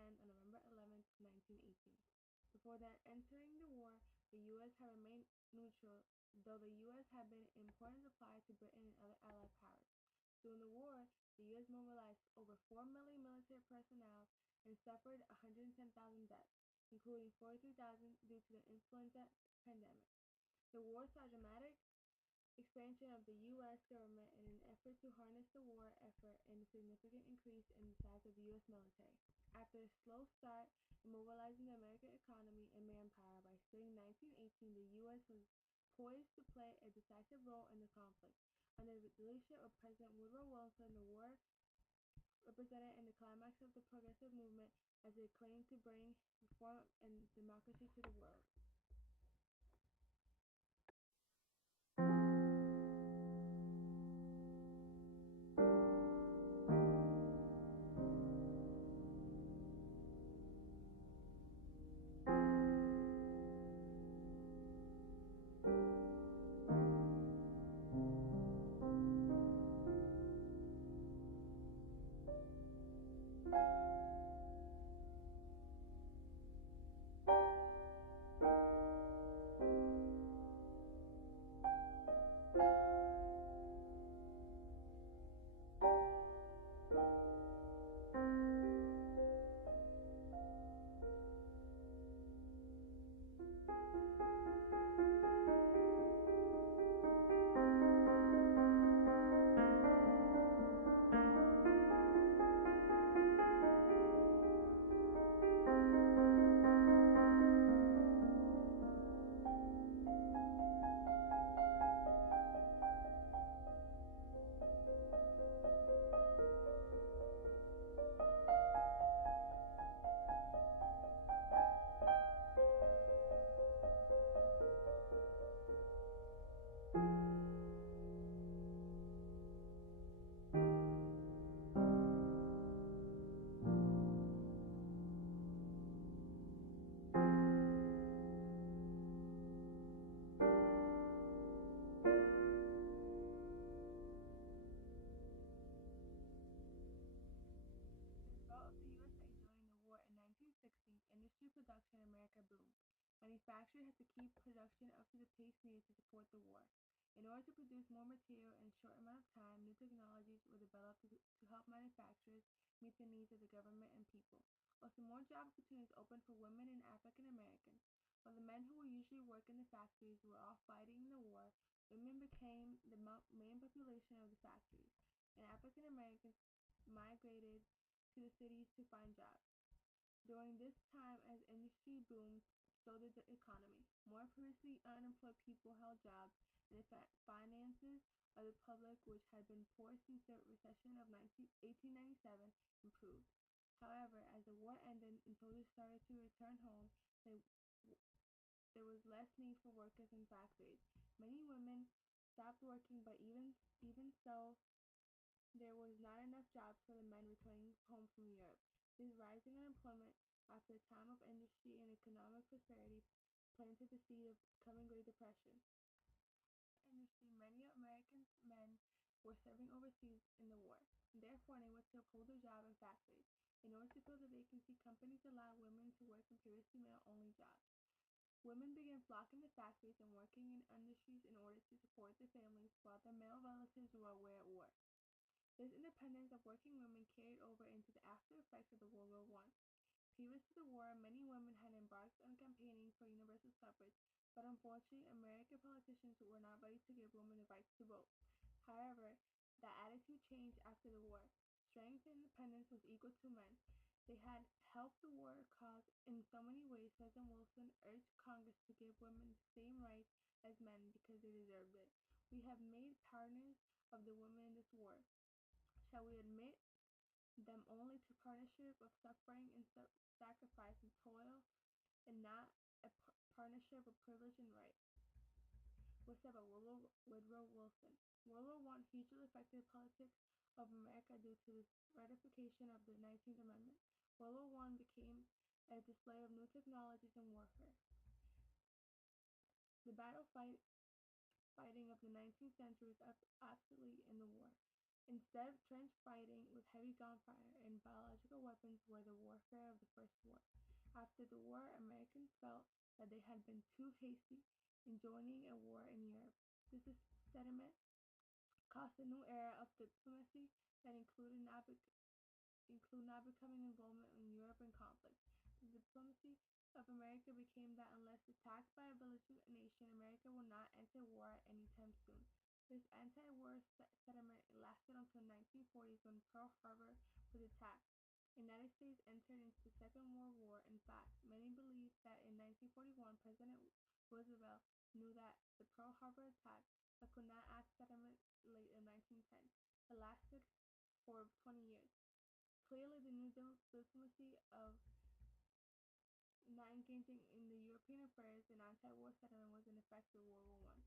end on November 11, 1918. Before then entering the war, the U.S. had remained neutral, though the U.S. had been an important supplier to Britain and other Allied powers. During the war, the U.S. mobilized over 4 million military personnel and suffered 110,000 deaths, including 43,000 due to the influenza pandemic. The war saw dramatic expansion of the U.S. government in an effort to harness the war effort and a significant increase in the size of the U.S. military. After a slow start in mobilizing the American economy and manpower, by spring 1918 the U.S. was poised to play a decisive role in the conflict. Under the leadership of President Woodrow Wilson, the war represented in the climax of the progressive movement as it claimed to bring reform and democracy to the world. As a result of the USA joining the war in 1960, industry production in America boomed. Manufacturers had to keep production up to the pace needed to support the war. In order to produce more material in a short amount of time, new technologies were developed to help manufacturers meet the needs of the government and people. Also, more job opportunities opened for women and African Americans. While the men who would usually work in the factories were off fighting in the war, women became the main population of the factories, and African Americans migrated to the cities to find jobs. During this time, as industry boomed, so did the economy. More previously unemployed people held jobs, and the finances of the public, which had been poor since the recession of 1897, improved. However, as the war ended and soldiers started to return home, they, there was less need for workers in factories. Many women stopped working, but even so, there was not enough jobs for the men returning home from Europe. This rising unemployment after a time of industry and economic prosperity planted the seed of coming Great Depression. Industry, many American men were serving overseas in the war, and therefore unable to hold their job in factories. In order to fill the vacancy, companies allowed women to work in previously male-only jobs. Women began flocking to factories and working in industries in order to support their families while their male relatives were away at war. This independence of working women carried over into the after effects of the World War I. Previous to the war, many women had embarked on campaigning for universal suffrage, but unfortunately, American politicians were not ready to give women the right to vote. However, that attitude changed after the war. Strength and independence was equal to men. They had helped the war cause in so many ways. President Wilson urged Congress to give women the same rights as men because they deserved it. We have made partners of the women in this war. Shall we admit them only to partnership of suffering and sacrifice and toil, and not a partnership of privilege and right? Was said by Woodrow Wilson. World War I hugely affected the politics of America due to the ratification of the 19th Amendment. World War I became a display of new technologies in warfare. The fighting of the 19th century was obsolete in the war. Trench fighting with heavy gunfire and biological weapons were the warfare of the First War. After the war, Americans felt that they had been too hasty in joining a war in Europe. This sentiment caused a new era of diplomacy that include not becoming involvement in European conflicts. The diplomacy of America became that unless attacked by a belligerent nation, America will not enter war anytime soon. This anti-war sentiment lasted until the 1940s when Pearl Harbor was attacked. The United States entered into the Second World War. In fact, many believe that in 1941, President Roosevelt knew that the Pearl Harbor attack, but could not act sentiment late in 1910. It lasted for 20 years. Clearly, the new diplomacy of not engaging in the European affairs and anti-war sentiment was in effect with World War One.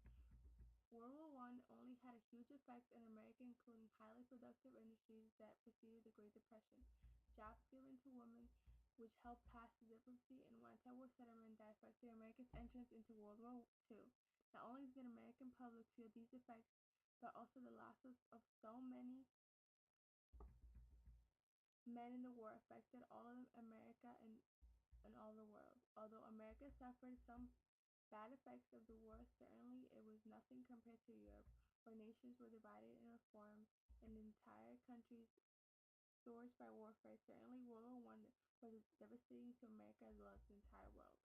World War One only had a huge effect on America, including highly productive industries that preceded the Great Depression, jobs given to women, which helped pass the diplomacy and anti-war sentiment that affected America's entrance into World War Two. Not only did the American public feel these effects, but also the losses of so many men in the war affected all of America and all the world. Although America suffered some bad effects of the war, certainly it was nothing compared to Europe, where nations were divided and reformed, and entire countries scourged by warfare. Certainly, World War One was devastating to America as well as the entire world.